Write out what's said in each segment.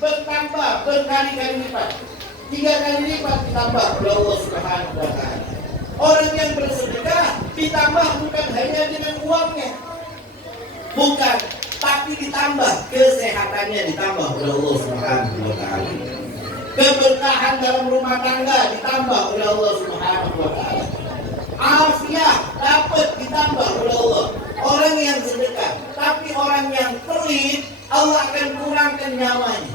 bertambah berkali-kali lipat, 3 kali lipat ditambah oleh Allah Subhanahu wa Ta'ala. Orang yang bersedekah ditambah bukan hanya dengan uangnya, bukan, tapi ditambah kesehatannya, ditambah oleh Allah Subhanahu wa Ta'ala. Keberkahan dalam rumah tangga ditambah oleh Allah Subhanahu wa Ta'ala. Afiat dapat ditambah oleh Allah. Orang yang sedekah, tapi orang yang pelit, Allah akan kurangkan nyawanya.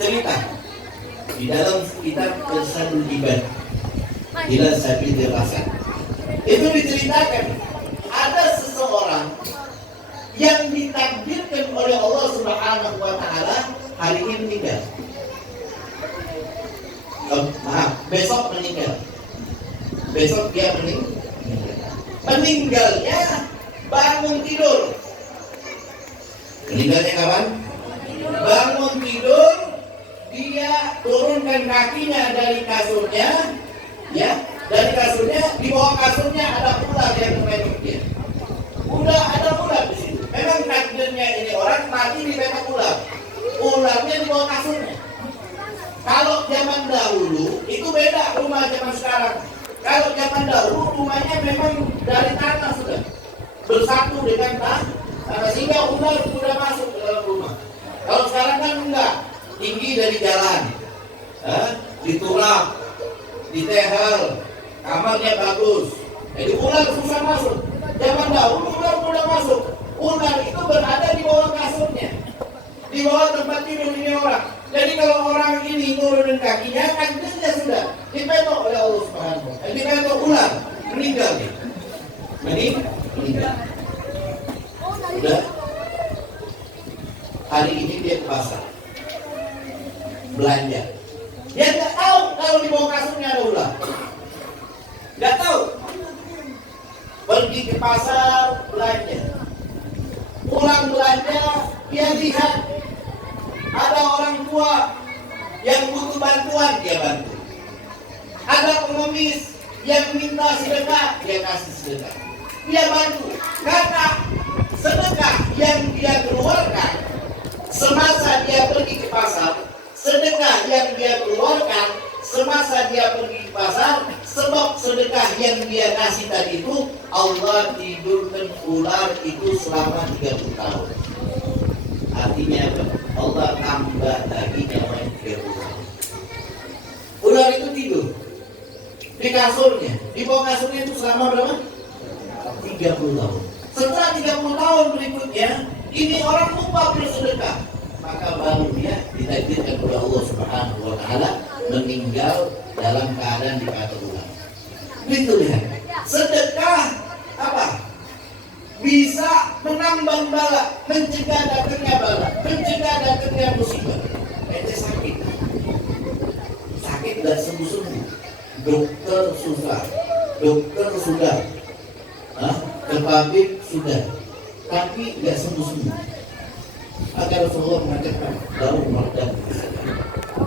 Cerita di dalam kitab Irsyadul Ibad ila Sabilir Rasyad itu diceritakan ada seseorang yang ditakdirkan oleh Allah Subhanahu wa Ta'ala hari ini meninggal. Besok meninggal. Besok dia meninggal. Meninggalnya bangun tidur. Meninggalnya kapan? Bangun tidur, dia turunkan kakinya dari kasurnya, ya, dari kasurnya, di bawah kasurnya ada ular yang memetok dia. Udah ada ular di situ. Memang takdirnya ini orang mati dipetok ular. Ularnya di bawah kasurnya. Kalau zaman dahulu itu beda rumah zaman sekarang. Kalau zaman dahulu rumahnya memang dari tanah sudah bersatu dengan tanah, sehingga ular sudah masuk ke dalam rumah. Kalau sekarang kan enggak, tinggi dari jalan, diturap, ditehel, kamarnya bagus, jadi ular susah masuk. Zaman dahulu ular mudah masuk. Ular itu berada di bawah kasurnya, di bawah tempat tidur ini orang. Jadi kalau orang ini nurunin kakinya, kakinya sudah dipetok oleh Allah Subhanahu wa Ta'ala. Dipetok ular, meninggal nih. Meninggal. Udah. Hari ini dia ke pasar belanja. Dia nggak tahu kalau di bawah kasurnya ada ular. Nggak tahu. Pergi ke pasar belanja. Pulang belanja, dia lihat ada orang tua yang butuh bantuan, dia bantu. Ada pengemis yang minta sedekah, dia kasih sedekah. Dia bantu. Karena sedekah yang dia keluarkan semasa dia pergi ke pasar, sedekah yang dia keluarkan semasa dia pergi ke pasar, sebab sedekah yang dia kasih tadi itu Allah tidurkan ular itu selama 30 tahun. Artinya apa? Allah tambah lagi nyawanya 30 tahun. Ular itu tidur di kasurnya, di bawah kasurnya itu selama berapa? 30 tahun. Setelah 30 tahun berikutnya, ini orang lupa bersedekah, maka baru dia ditakdirkan oleh Allah Subhanahu wa Ta'ala meninggal dalam keadaan dipatok ular. Itu lihat, sedekah apa? Bisa menambang bala, mencegah datangnya bala, mencegah datangnya musibah. Ente sakit dan sembuh-sembuh. Dokter susah, dokter sudah, ke pabrik sudah, tapi nggak sembuh-sembuh. Agar Rasulullah mengatakan baru mardan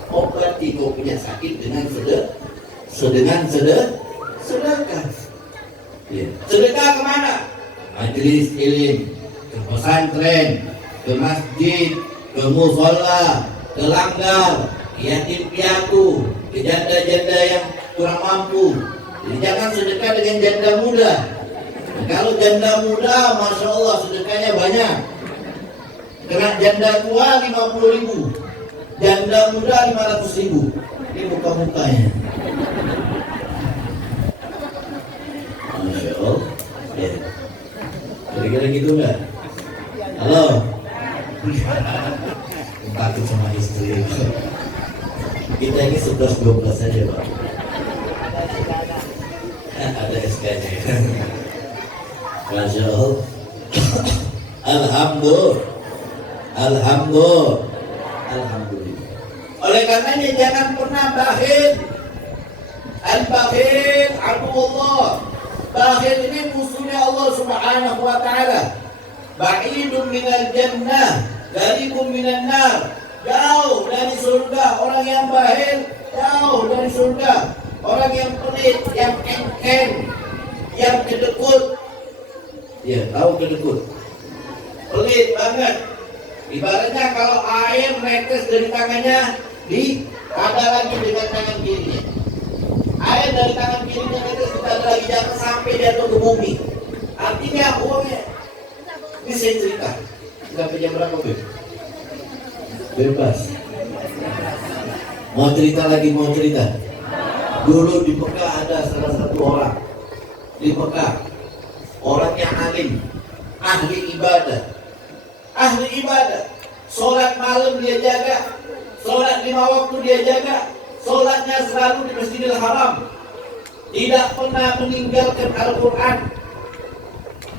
obati kau punya sakit dengan sedekah. Ya. Sedekah kemana? Majelis ilmu, ke pesantren, ke masjid, ke musola, ke langgar, yatim piatu, ke janda-janda yang kurang mampu. Jadi jangan sedekah dengan janda muda. Nah, kalau janda muda, masya Allah sedekahnya banyak. Kena janda tua 50.000, janda muda 500.000. Ini muka-mukanya. Masya Allah. Ya. Kira-kira gitu enggak? Halo? Takut sama istri. Kita ini 11-12 saja Pak. Ada SK-nya. Masya Allah. Alhamdulillah. Oleh karenanya jangan pernah bakhil. Al-bakhil aduwwullah. Bakhil ini musuhnya Allah Subhanahu wa Ta'ala. Ba'idun minal jannah, garibun minan nar. Jauh dari surga. Orang yang bakhil jauh dari surga. Orang yang pelit, yang engken, yang kedekut. Ya, tahu kedekut. Pelit banget. Ibaratnya kalau air menetes dari tangannya, ada lagi dengan tangan kirinya. Air dari tangan kirinya netes, ada lagi jatuh sampai jatuh ke bumi. Artinya uangnya. Ini saya cerita. Sampai jam berapa, Beb? Bebas. Mau cerita lagi, mau cerita. Dulu di Mekah ada salah satu orang. Di Mekah, orangnya alim, ahli ibadah. Ahli ibadah. Sholat malam dia jaga, sholat 5 waktu dia jaga, sholatnya selalu di Masjidil Haram, tidak pernah meninggalkan Al-Quran.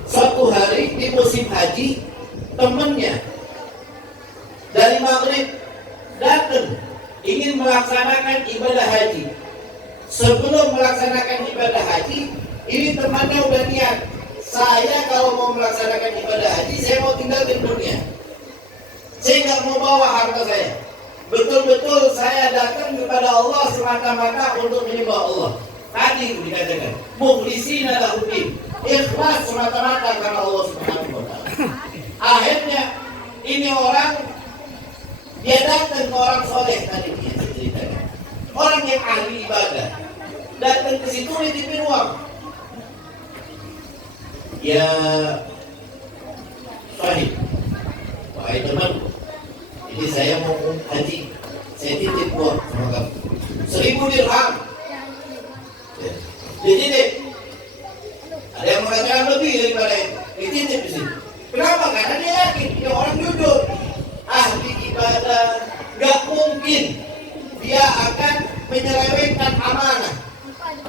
Suatu hari di musim haji, temannya dari Maghrib datang ingin melaksanakan ibadah haji. Sebelum melaksanakan ibadah haji, ini temannya udah niat, saya kalau mau melaksanakan ibadah haji, saya mau tinggalkan dunia. Saya nggak mau bawa harta saya. Betul-betul saya datang kepada Allah semata-mata untuk menyembah Allah. Tadi itu dikatakan, mukhlishina lahuddin, ikhlas semata-mata karena Allah Subhanahu wa taala. Akhirnya ini orang, dia datang ke orang soleh tadi dia ceritakan. Orang yang ahli ibadah datang ke situ dititipin uang. Ya Sahib, wahai teman, ini saya mau haji, saya titip uang sama kamu 1000 dirham. Dititip. Ada yang mengatakan lebih daripada itu. Dititip di sini. Kenapa? Karena dia yakin dia orang jujur, ahli ibadah, gak mungkin dia akan menyelewengkan amanah.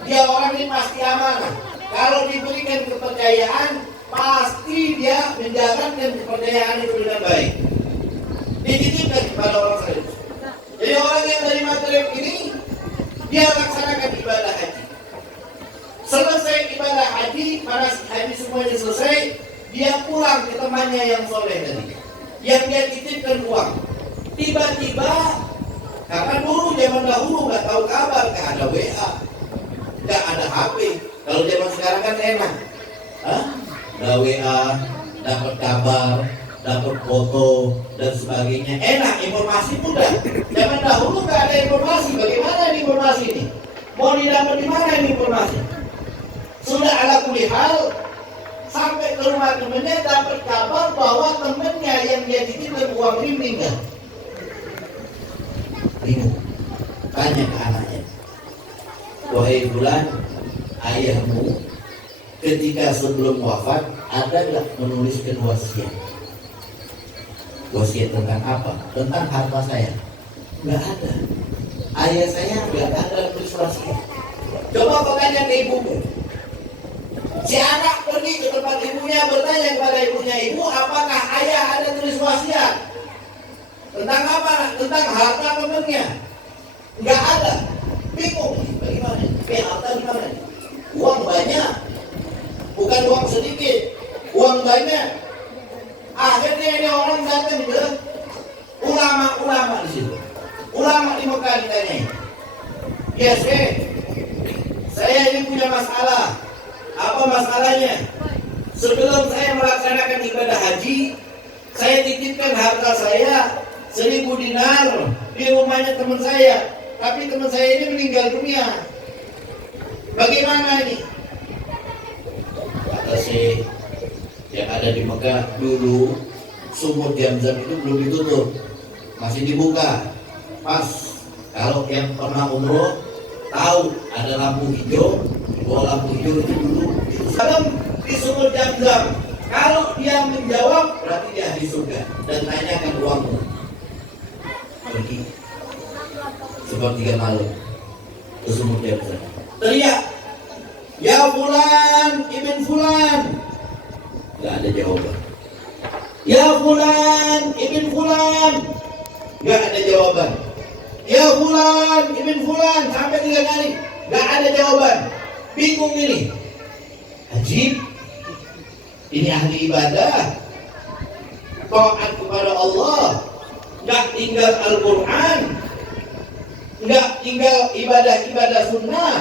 Dia orang ini pasti amanah. Kalau diberikan kepercayaan, pasti dia menjalankan kepercayaan itu dengan baik. Dititipkan kepada orang lain. Jadi orang yang dari Maghrib ini, dia laksanakan ibadah haji. Selesai ibadah haji, para haji semuanya selesai, dia pulang ke temannya yang soleh tadi, yang dia titipkan uang. Tiba-tiba, karena dulu zaman dahulu nggak tahu kabar, nggak ada WA, nggak ada HP. Kalau zaman sekarang kan enak, ada WA, dapat kabar, dapat foto dan sebagainya. Enak, informasi mudah. Zaman dahulu nggak ada informasi. Bagaimana ini informasi ini? Mau didapat di mana ini informasi? Sudah ala kulli hal, sampai ke rumah temannya dapat kabar bahwa temannya yang dia titipkan uang ini meninggal. Bingung, tanya ke anaknya, wahai bulan, ayahmu ketika sebelum wafat ada nggak menuliskan wasiat? Wasiat tentang apa? Tentang harta saya? Nggak ada. Ayah saya nggak ada tulis wasiat. Coba kau tanya ke ibumu. Si anak pergi ke tempat ibunya, bertanya kepada ibunya, ibu, apakah ayah ada tulis wasiat? Tentang apa? Tentang harta temannya. Nggak ada. Bingung, bagaimana? Harta di mana? Uang banyak, bukan uang sedikit, uang banyak. Akhirnya ini orang datang ke ulama-ulama di situ. Ulama di Mekah ditanya, ya saya ini punya masalah. Apa masalahnya? Sebelum saya melaksanakan ibadah haji, saya titipkan harta saya 1000 dinar di rumahnya teman saya. Tapi teman saya ini meninggal dunia. Bagaimana ini? Kata si yang ada di Mekah dulu, sumur Zamzam itu belum ditutup, masih dibuka. Pas kalau yang pernah umroh tahu ada lampu hijau, bahwa lampu hijau itu dulu dalam di sumur Zamzam. Kalau dia menjawab berarti dia di surga, dan tanyakan uangmu. Pergi sepertiga malam ke sumur Zamzam, teriak, ya fulan ibn fulan. Gak ada jawaban. Ya fulan ibn fulan. Gak ada jawaban. Ya fulan ibn fulan, sampai 3 kali. Gak ada jawaban. Bingung ini. Ajib. Ini ahli ibadah, taat kepada Allah, gak tinggal Al-Quran, gak tinggal ibadah-ibadah sunnah.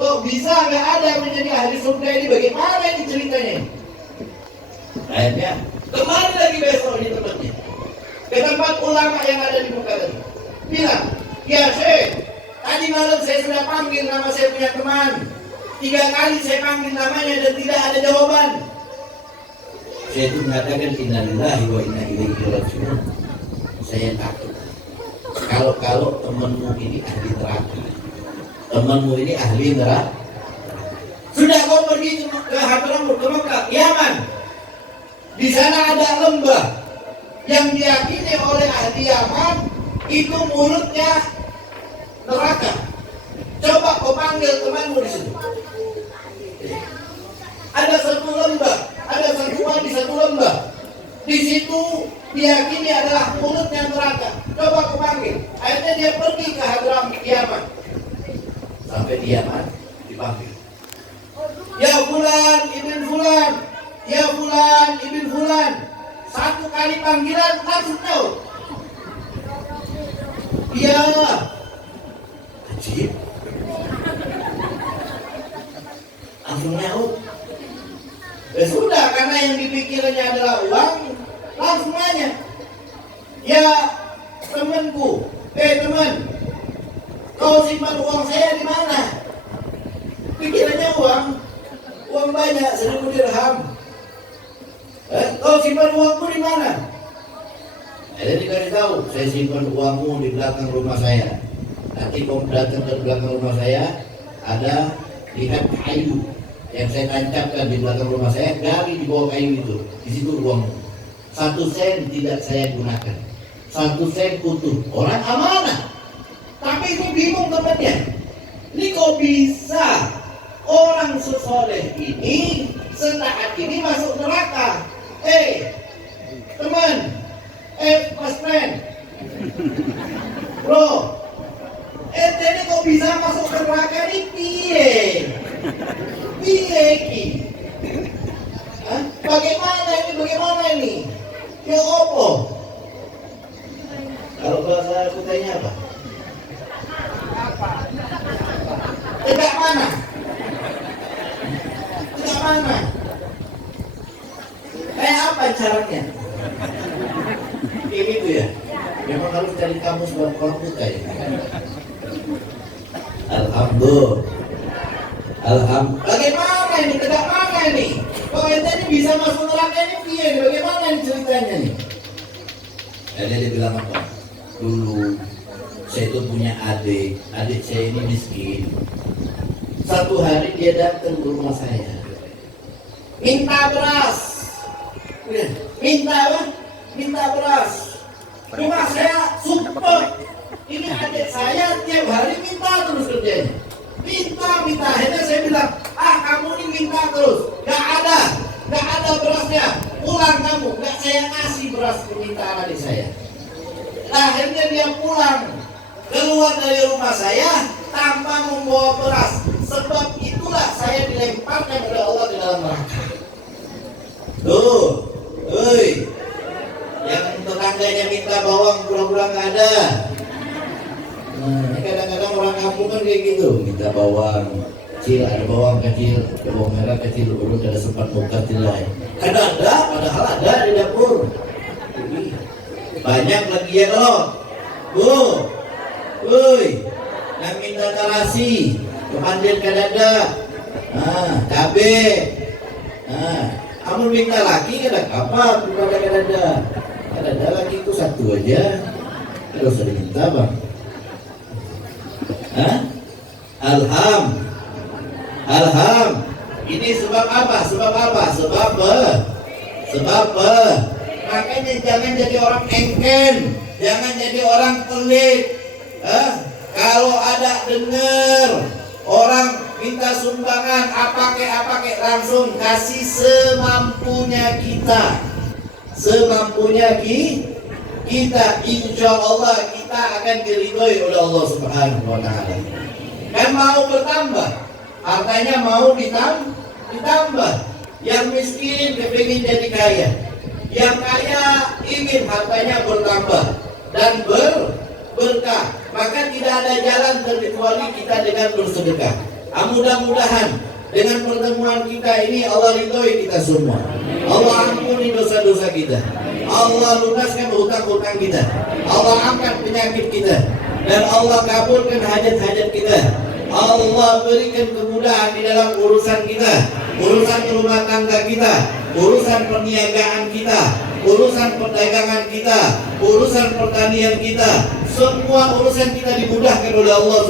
Kok bisa gak ada menjadi ahli surga ini? Bagaimana ini ceritanya? Akhirnya kembali lagi besok di tempatnya. ke tempat ulama yang ada di muka tadi. Bilang, ya Syekh, tadi malam saya sudah panggil nama saya punya teman. 3 kali saya panggil namanya dan tidak ada jawaban. Saya itu mengatakan innalillahi wa inna ilaihi raji'un. Saya takut kalau temanmu ini ahli neraka. Temanmu ini ahli neraka. Sudah kau pergi ke Hadramut, ke Mekah, Yaman. Di sana ada lembah yang diyakini oleh ahli Yaman itu mulutnya neraka. Coba kau panggil temanmu di situ. Ada satu lembah, ada satu lembah. Di situ diyakini adalah mulutnya neraka. Coba kau panggil. Akhirnya dia pergi ke Hadramut Yaman. Sampai di Yaman dipanggil. Ya fulan ibn fulan, ya fulan ibn fulan. 1 kali panggilan langsung jauh. Iya. Ajib. Langsung nyaut. Ya sudah, karena yang dipikirnya adalah uang, langsung nanya. Ya temanku, teman, kau simpan uang saya di mana? Pikirannya uang banyak, 1000 dirham. Kau simpan uangmu di mana? Jadi dikasih tahu, saya simpan uangmu di belakang rumah saya. Nanti kau datang ke belakang rumah saya, ada lihat kayu yang saya tancapkan di belakang rumah saya, gali di bawah kayu itu. Di situ uangmu. 1 sen tidak saya gunakan. 1 sen utuh. Orang amanah. Tapi ini bingung temannya. Ini kok bisa orang sesoleh ini sesaat ini masuk neraka? Teman, mas friend, bro, ini kok bisa masuk ke neraka ini? Piye ki? Bagaimana ini? Ya apa? Kalau bahasa kutanya apa? Tegak mana? Kayak apa caranya? Kayak gitu ya? Memang harus cari kamus buat orang buta ya. Alhamdulillah. Bagaimana ini? Tegak mana ini? Kok ente ini bisa masuk neraka ini piye? Bagaimana ini ceritanya nih? Jadi dia bilang apa? Dulu saya itu punya adik saya ini miskin. Satu hari dia datang ke rumah saya, minta beras. Minta beras. Rumah saya super. Ini adik saya tiap hari minta terus kerjanya. Minta. Akhirnya saya bilang, kamu ini minta terus. Gak ada berasnya. Pulang kamu. Gak saya kasih beras permintaan adik saya. Nah, akhirnya dia pulang. Keluar dari rumah saya tanpa membawa beras. Sebab itulah saya dilemparkan oleh Allah di dalam neraka. Tuh, yang tetangganya minta bawang pura-pura nggak ada. Kadang-kadang orang kampung kan kayak gitu, minta bawang kecil, ada bawang kecil, ada bawang merah kecil, urut ada sempat muka tilai. Kan ada, padahal ada di dapur. Banyak lagi ya loh. Yang minta tarasi, kepandir kadada, cabe. Kamu minta laki kan apa? Kepada kadada laki itu 1 aja. Terus ada minta bang. Alham. Ini sebab apa? Sebab makanya jangan jadi orang engken, jangan jadi orang pelit. Kalau ada dengar orang minta sumbangan apa kek langsung kasih semampunya kita. Insya Allah kita akan diridhoi oleh Allah Subhanahu wa Ta'ala. Kan mau bertambah, hartanya mau ditambah. Yang miskin kepingin jadi kaya, yang kaya ingin hartanya bertambah dan berkah. Maka tidak ada jalan terkecuali kita dengan bersedekah. Mudah-mudahan dengan pertemuan kita ini Allah ridhoi kita semua. Allah ampuni dosa-dosa kita. Allah lunaskan hutang-hutang kita. Allah angkat penyakit kita. Dan Allah kabulkan hajat-hajat kita. Allah berikan kemudahan di dalam urusan kita, urusan rumah tangga kita, urusan perniagaan kita, urusan perdagangan kita, urusan pertanian kita. Semua urusan kita dimudahkan oleh Allah.